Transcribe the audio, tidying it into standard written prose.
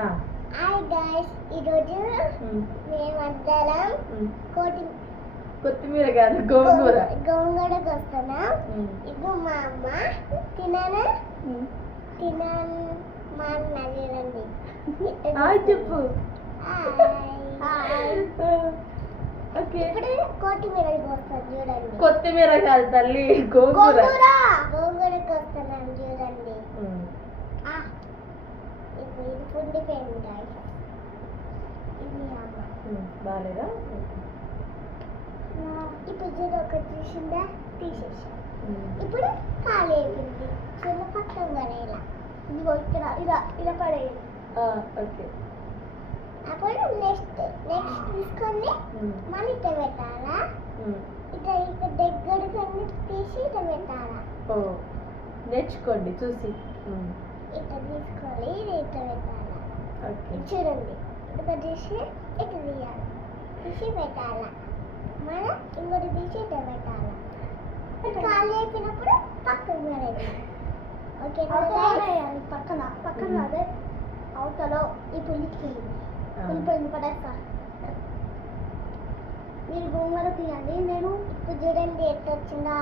Hi guys, ఈరోజు మేమందరం కొత్తిమీర కాదు గోంగూరకు వస్తున్నాం. ఇది మా అమ్మ తినను మా అన్న చూడండి. చెప్పు. ఇప్పుడు కొత్తిమీరకు వస్తాం చూడండి. కొత్తిమీర కాదు తల్లి, గోంగూరకు వస్తున్నాం చూడండి. ఇప్పుడు ఇది పుండిపోయింది గైస్. ఇది అమ్మ బాగాలేదా? ఇప్పుడు చూడు, ఒకటి చూసిందా తీసేసాం. ఇప్పుడు ఖాళీ అయిపోయింది. చిన్న పక్కగానే ఇలా ఇదిగో ఇక్కడ ఇలా ఇలా పడేది. ఓకే. అప్పుడు నెక్స్ట్ తీసుకొని మళ్ళీ ఇట్లా పెట్టాలా? ఇట్లా ఇక్కడ దగ్గర తీసి ఇట్లా పెట్టాలా? నేర్చుకోండి చూసి. ఇట్లా తీసుకోవాలి, ఇది ఇట్లా పెట్టాలా? చూడండి, ఇట్లా తీసి ఇట్లా తీయాలి, తీసి పెట్టాలా. మనం ఇంకోటి తీసి ఇట్లా పెట్టాలా. ఖాళీ అయిపోయినప్పుడు పక్కన పడేది. ఓకే, పక్కన పక్కన అదే అవతలో ఈ పులిపోయింది పడేస్తా. మీరు గోంగూర తీయండి. నేను ఇప్పుడు చూడండి ఎట్లా వచ్చిందా.